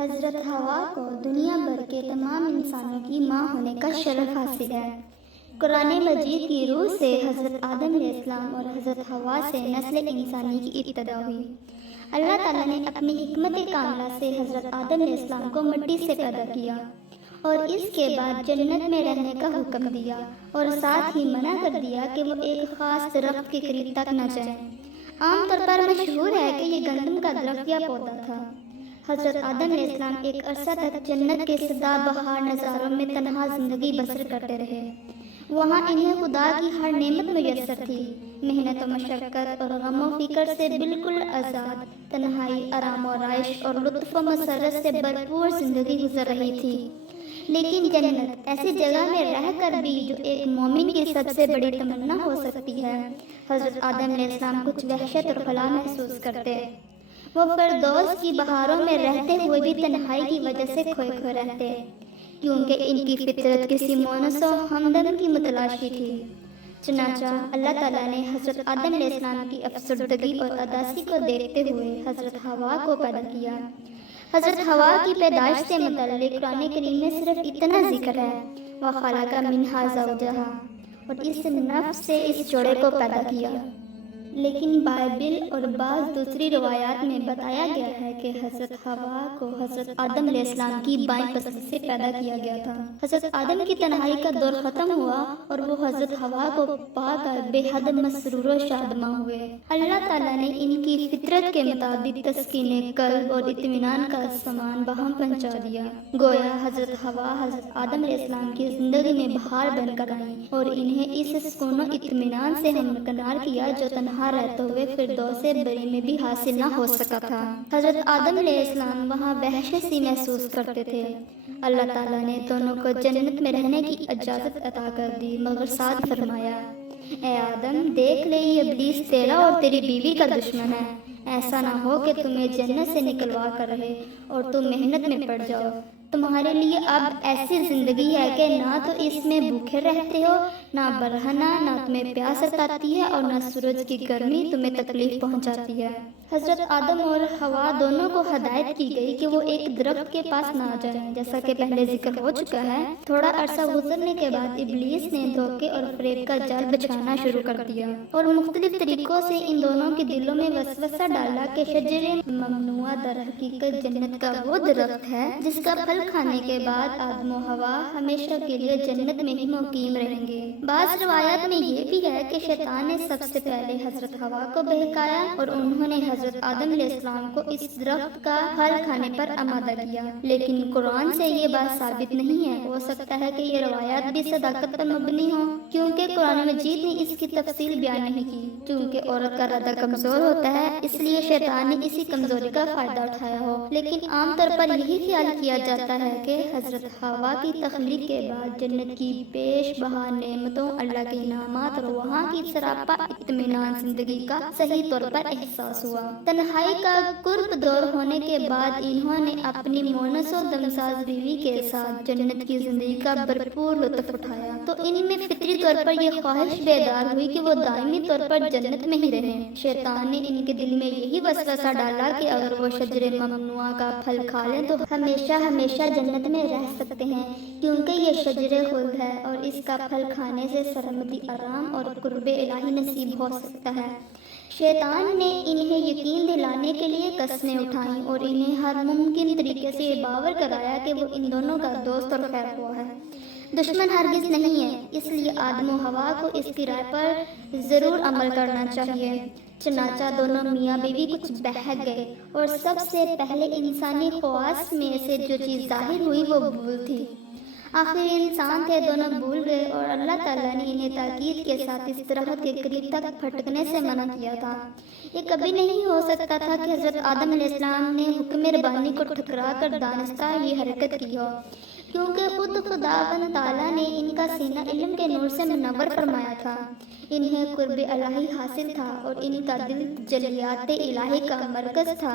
حضرت حوا کو دنیا بھر کے تمام انسانوں کی ماں ہونے کا شرف حاصل ہے۔ قرآن مجید کی روح سے حضرت آدم علیہ السلام اور حضرت حوا سے نسل انسانی کی ابتدا ہوئی۔ اللہ تعالیٰ نے اپنی حکمت کاملہ سے حضرت آدم علیہ السلام کو مٹی سے پیدا کیا اور اس کے بعد جنت میں رہنے کا حکم دیا اور ساتھ ہی منع کر دیا کہ وہ ایک خاص درخت کے قریب تک نہ جائیں۔ عام طور پر مشہور ہے کہ یہ گندم کا درخت یا پودا تھا۔ حضرت آدم علیہ السلام ایک عرصہ تک جنت کے سدا بہار نظاروں میں تنہا زندگی بسر کرتے رہے۔ وہاں انہیں خدا کی ہر نعمت میسر تھی، محنت و مشقت اور غم و فکر سے بالکل آزاد، تنہائی، آرام و آرائش اور لطف و مسرت سے بھرپور زندگی گزر رہی تھی۔ لیکن جنت ایسی جگہ میں رہ کر بھی جو ایک مومن کی سب سے بڑی تمنا ہو سکتی ہے، حضرت آدم علیہ السلام کچھ وحشت اور خلا محسوس کرتے۔ وہ فردوس کی بہاروں میں رہتے ہوئے بھی تنہائی کی وجہ سے کھوئے کھوئے رہتے، کیونکہ ان کی فطرت کسی مونس و ہمدم کی متلاشی تھی۔ چنانچہ اللہ تعالیٰ نے حضرت آدم علیہ السلام کی افسردگی اور اداسی کو دیکھتے ہوئے حضرت حوا کو پیدا کیا۔ حضرت حوا کی پیدائش سے متعلق قرآن کریم میں صرف اتنا ذکر ہے، وَخَلَقَ مِنْهَا زَوْجَهَا، اور اس نفس سے اس جوڑے کو پیدا کیا۔ لیکن بائبل اور بعض دوسری روایات میں بتایا گیا ہے کہ حضرت حوا کو حضرت آدم علیہ السلام کی بائیں پسلی سے پیدا کیا گیا تھا۔ حضرت آدم کی تنہائی کا دور ختم ہوا اور وہ حضرت حوا کو پا کر بے حد مسرور و شادماں ہوئے۔ اللہ تعالیٰ نے ان کی فطرت کے مطابق تسکین قلب اور اطمینان کا سامان بہم پہنچا دیا۔ گویا حضرت حوا حضرت آدم علیہ السلام کی زندگی میں بہار بن کر آئیں اور انہیں اس سکون و اطمینان سے ہمکنار کیا جو تنہا رہتے ہوئے فردوس بری میں بھی حاصل نہ ہو سکا تھا۔ حضرت آدم علیہ السلام وہاں وحشت سی محسوس کرتے تھے۔ اللہ تعالیٰ نے دونوں کو جنت میں رہنے کی اجازت عطا کر دی، مگر ساتھ فرمایا، اے آدم، دیکھ لے یہ ابلیس تیرا اور تیری بیوی کا دشمن ہے، ایسا نہ ہو کہ تمہیں جنت سے نکلوا کر رہے اور تم محنت میں پڑ جاؤ۔ تمہارے لیے اب ایسی زندگی ہے کہ نہ تو اس میں بھوکے رہتے ہو، نہ برہنہ، نہ تمہیں پیاس ستاتی ہے اور نہ سورج کی گرمی تمہیں تکلیف پہنچاتی ہے۔ حضرت آدم اور حوا دونوں کو ہدایت کی گئی کہ وہ ایک درخت کے پاس نہ جائیں، جیسا کہ پہلے ذکر ہو چکا ہے۔ تھوڑا عرصہ گزرنے کے بعد ابلیس نے دھوکے اور فریب کا جال بچھانا شروع کر دیا اور مختلف طریقوں سے ان دونوں کے دلوں میں وسوسہ ڈالا کہ شجر ممنوعہ در حقیقت جنت کا وہ درخت ہے جس کا پھل کھانے کے بعد آدم و حوا ہمیشہ کے لیے جنت میں ہی مقیم رہیں گے۔ بعض روایات میں یہ بھی ہے کہ شیطان نے سب سے پہلے حضرت حوا کو بہکایا اور انہوں نے حضرت آدم علیہ السلام کو اس درخت کا پھل کھانے پر آمادہ کیا، لیکن قرآن سے یہ بات ثابت نہیں ہے۔ ہو سکتا ہے کہ یہ روایات بھی صداقت پر مبنی ہوں، کیونکہ قرآن مجید نے اس کی تفصیل بیان نہیں کی۔ چونکہ عورت کا ردہ کمزور ہوتا ہے، اس لیے شیطان نے اسی کمزوری کا فائدہ اٹھایا ہو، لیکن عام طور پر یہی خیال کیا جاتا ہے کہ حضرت حوا کی تخلیق کے بعد جنت کی پیش بہا نعمتوں، اللہ کے انعامات اور وہاں کی سراپا اطمینان زندگی کا صحیح طور پر احساس ہوا۔ تنہائی کا قرب دور ہونے کے بعد انہوں نے اپنی مونس و دمساز بیوی کے ساتھ جنت کی زندگی کا بھرپور لطف اٹھایا، تو ان میں فطری طور پر یہ خواہش بیدار ہوئی کہ وہ دائمی طور پر جنت میں ہی رہیں۔ شیطان نے ان کے دل میں یہی وسوسہ ڈالا کہ اگر وہ شجر ممنوعہ کا پھل کھا لیں تو ہمیشہ ہمیشہ جنت میں رہ سکتے ہیں، کیونکہ یہ شجر خلد ہے اور اس کا پھل کھانے سے سرمدی، آرام اور قرب الہی نصیب ہو سکتا ہے۔ شیطان نے انہیں یقین دلانے کے لیے قسمیں اٹھائیں اور انہیں ہر ممکن طریقے سے یہ باور کرایا کہ وہ ان دونوں کا دوست اور خیر خواہ ہے، دشمن ہرگز نہیں ہے۔ اس لیے آدم و حوا کو اس کی رائے پر ضرور عمل کرنا چاہیے۔ چنانچہ دونوں میاں بیوی کچھ بہک گئے اور سب سے پہلے انسانی خواص میں سے جو چیز ظاہر ہوئی وہ بھول تھی۔ آخر انسان تھے، دونوں بھول گئے اور اللہ تعالیٰ نے انہیں تاکید کے ساتھ اس درخت کے قریب تک پھٹکنے سے منع کیا تھا۔ یہ کبھی نہیں ہو سکتا تھا کہ حضرت آدم علیہ السلام نے حکم ربانی کو ٹھکرا کر دانستہ یہ حرکت کی ہو، کیونکہ خود خداوند تعالیٰ نے ان کا سینہ علم کے نور سے منور فرمایا تھا۔ انہیں قرب الہی حاصل تھا اور ان کا دل جلیات الہی کا مرکز تھا،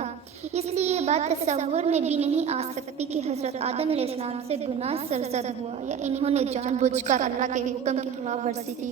اس لیے یہ بات تصور میں بھی نہیں آ سکتی کہ حضرت آدم علیہ السلام سے گناہ سرزد ہوا یا انہوں نے جان بوجھ کر اللہ کے حکم کی خلاف ورزی کی۔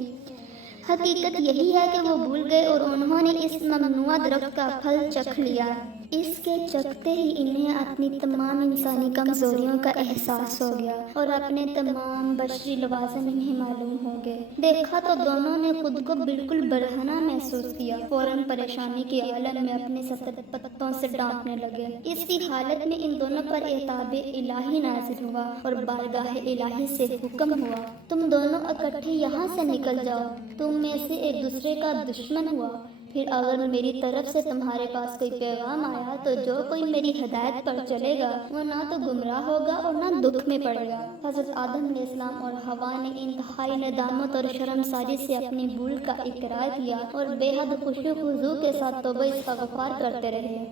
حقیقت یہی ہے کہ وہ بھول گئے اور انہوں نے اس ممنوعہ درخت کا پھل چکھ لیا۔ اس کے چکتے ہی انہیں اپنی تمام انسانی کمزوریوں کا احساس ہو گیا اور اپنے تمام بشری لوازم انہیں معلوم ہو گئے۔ دیکھا تو دونوں نے خود کو بالکل برہنہ محسوس کیا، فوراً پریشانی کے عالم میں اپنے سطر پتوں سے ڈانٹنے لگے۔ اسی حالت میں ان دونوں پر عتاب الہی نازل ہوا اور بارگاہ الہی سے حکم ہوا، تم دونوں اکٹھے یہاں سے نکل جاؤ، تم میں سے ایک دوسرے کا دشمن ہوا، پھر اگر میری طرف سے تمہارے پاس کوئی پیغام آیا تو جو کوئی میری ہدایت پر چلے گا وہ نہ تو گمراہ ہوگا اور نہ دکھ میں پڑے گا۔ حضرت آدم علیہ السلام اور حوا نے انتہائی ندامت اور شرمساری سے اپنی بھول کا اقرار کیا اور بے حد خشوع و خضوع کے ساتھ توبہ استغفار کرتے رہے،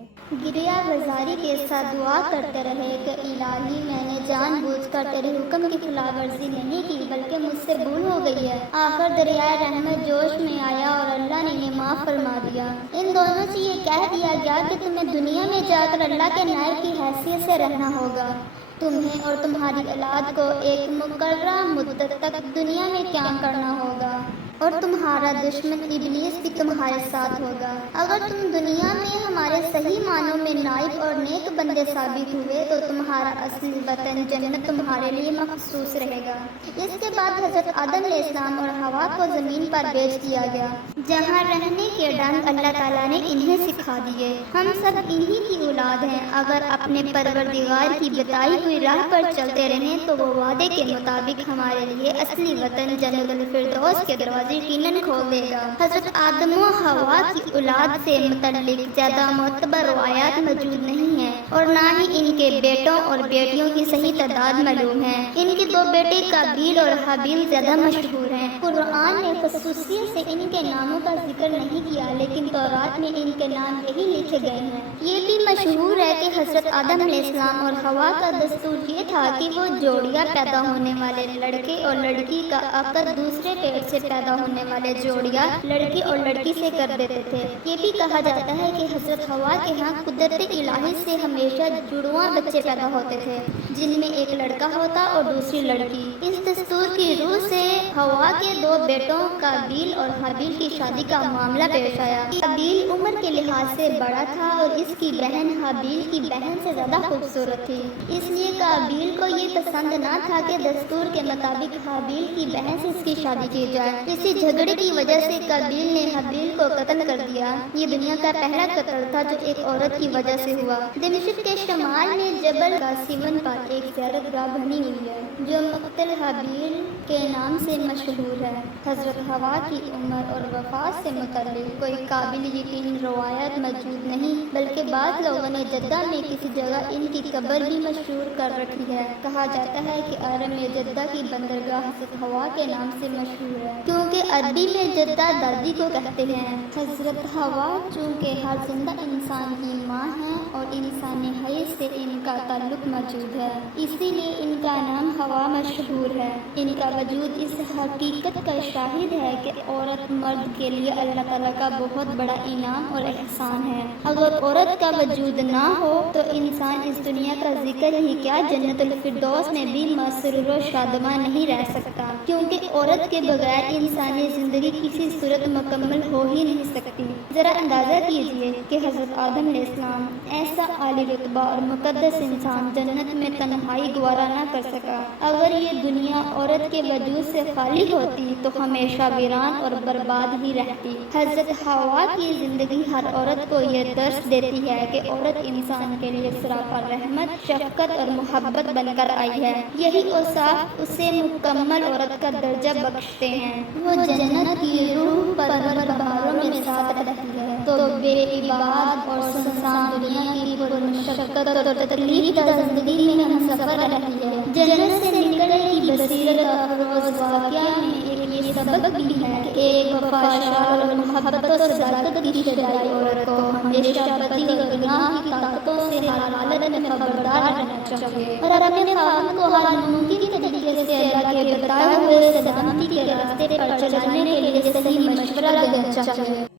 گریہ گزاری کے ساتھ دعا کرتے رہے کہ الہی میں نے جان بوجھ کر تیرے حکم کی خلاف ورزی نہیں کی بلکہ مجھ سے بھول ہو گئی ہے۔ آخر دریائے رحمت جوش میں آیا اور اللہ نے انہیں معاف فرما دیا۔ ان دونوں سے یہ کہہ دیا گیا کہ تمہیں دنیا میں جا کر اللہ کے نائب کی حیثیت سے رہنا ہوگا، تمہیں اور تمہاری اولاد کو ایک مقررہ مدت تک دنیا میں قیام کرنا ہوگا اور تمہارا دشمن ابلیس بھی تمہارے ساتھ ہوگا۔ اگر تم دنیا میں ہمارے صحیح معنوں میں نائب اور نیک بندے ثابت ہوئے تو تمہارا اصلی وطن جنت تمہارے لیے مخصوص رہے گا۔ اس کے بعد حضرت آدم علیہ السلام اور حوا کو زمین پر بھیج دیا گیا جہاں رہنے کے ڈنگ اللہ تعالیٰ نے انہیں سکھا دیے۔ ہم سب انہی کی اولاد ہیں، اگر اپنے پروردگار کی بتائی ہوئی راہ پر چلتے رہیں تو وہ وعدے کے مطابق ہمارے لیے اصلی وطن جنت الفردوس کے دروازے یقیناً کھول دے گا۔ حضرت آدم و حوا کی اولاد سے متعلق زیادہ معتبر روایات موجود نہیں ہیں اور نہ ہی ان کے بیٹوں اور بیٹیوں کی صحیح تعداد معلوم ہے۔ ان کے دو بیٹے قابیل اور حابیل زیادہ مشہور ہیں۔ قرآن نے خصوصیت سے ان کے ناموں کا ذکر نہیں کیا لیکن تورات میں ان کے نام یہی لکھے گئے ہیں۔ یہ بھی مشہور ہے کہ حضرت آدم علیہ السلام اور حوا کا دستور یہ تھا کہ وہ جوڑیاں پیدا ہونے والے لڑکے اور لڑکی کا عقد دوسرے پیٹ سے پیدا ہونے والے جوڑیاں لڑکی اور لڑکی سے کر دیتے تھے۔ یہ بھی کہا جاتا ہے کہ حضرت حوا کے ہاں قدرت الہی سے ہمیشہ جڑواں بچے پیدا ہوتے تھے جن میں ایک لڑکا ہوتا اور دوسری لڑکی۔ اس دستور کی روح سے حوا کے دو بیٹوں قابیل اور حابیل کی شادی کا معاملہ پیش آیا۔ قابیل عمر کے لحاظ سے بڑا تھا اور اس کی بہن حابیل کی بہن سے زیادہ خوبصورت تھی، اس لیے قابیل کو یہ پسند نہ تھا کہ دستور کے مطابق حابیل کی بہن سے اس کی شادی کی جائے۔ اسی جھگڑے کی وجہ سے قابیل نے حابیل کو قتل کر دیا۔ یہ دنیا کا پہلا قتل تھا جو ایک عورت کی وجہ سے ہوا۔ دمشق کے شمال میں جبل قاسیون پر ایک زیارت گاہ بنی ہوئی ہے جو مقتل حابیل کے نام سے مشہور ہے۔ حضرت حوا کی عمر اور وفات سے متعلق کوئی قابل یقین روایت موجود نہیں بلکہ بعض لوگوں نے جدہ میں کسی جگہ ان کی قبر بھی مشہور کر رکھی ہے۔ کہا جاتا ہے کہ عرب میں جدہ کی بندرگاہ حضرت حوا کے نام سے مشہور ہے کیونکہ عربی میں جدہ دادی کو کہتے ہیں۔ حضرت حوا چونکہ ہر زندہ انسان کی ماں ہیں اور انسانی حیث سے ان کا تعلق موجود ہے، اسی لیے ان کا نام حوا مشہور ہے۔ ان کا وجود اس حقیقت کا شاہد ہے کہ عورت مرد کے لیے اللہ تعالیٰ کا بہت بڑا انعام اور احسان ہے۔ اگر عورت کا وجود نہ ہو تو انسان اس دنیا کا ذکر ہی کیا جنت الفردوس میں بھی مسرور و شادماں نہیں رہ سکتا، کیونکہ عورت کے بغیر انسانی زندگی کسی صورت مکمل ہو ہی نہیں سکتی۔ ذرا اندازہ کیجئے کہ حضرت آدم علیہ السلام ایسا عالی رتبہ اور مقدس انسان جنت میں تنہائی گوارا نہ کر سکا۔ اگر یہ دنیا عورت کے وجود سے خالی ہوتی تو ہمیشہ ویران اور برباد ہی رہتی۔ حضرت حوا کی زندگی ہر عورت کو یہ درس دیتی ہے کہ عورت انسان کے لیے سراپا رحمت، شفقت اور محبت بن کر آئی ہے۔ یہی اوصاف اسے مکمل عورت کا درجہ بخشتے ہیں۔ وہ جنت کی روح پرور بہاروں میں ساتھ رہتی ہے تو بے عباد اور سنسان دنیا کی پرمشقت اور تکلیف دہ زندگی میں ہم سفر رہتی ہے۔ جنت سے نکلنے کی بصیرت افروز واقعہ میں ایک یہ سبق بھی ہے کہ ایک وفادار اور محبت و صداقت کی شجاعی عورت کو ہمیشہ پتی اور گناہ کی طاقتوں سے ہر حالت میں خبردار رہنا چاہیے اور اپنے خاوند کو ہر ممکن طریقے سے اللہ کے بتائے ہوئے سلامتی کے راستے پر چلانے کے لیے صحیح مشورہ دینا چاہیے۔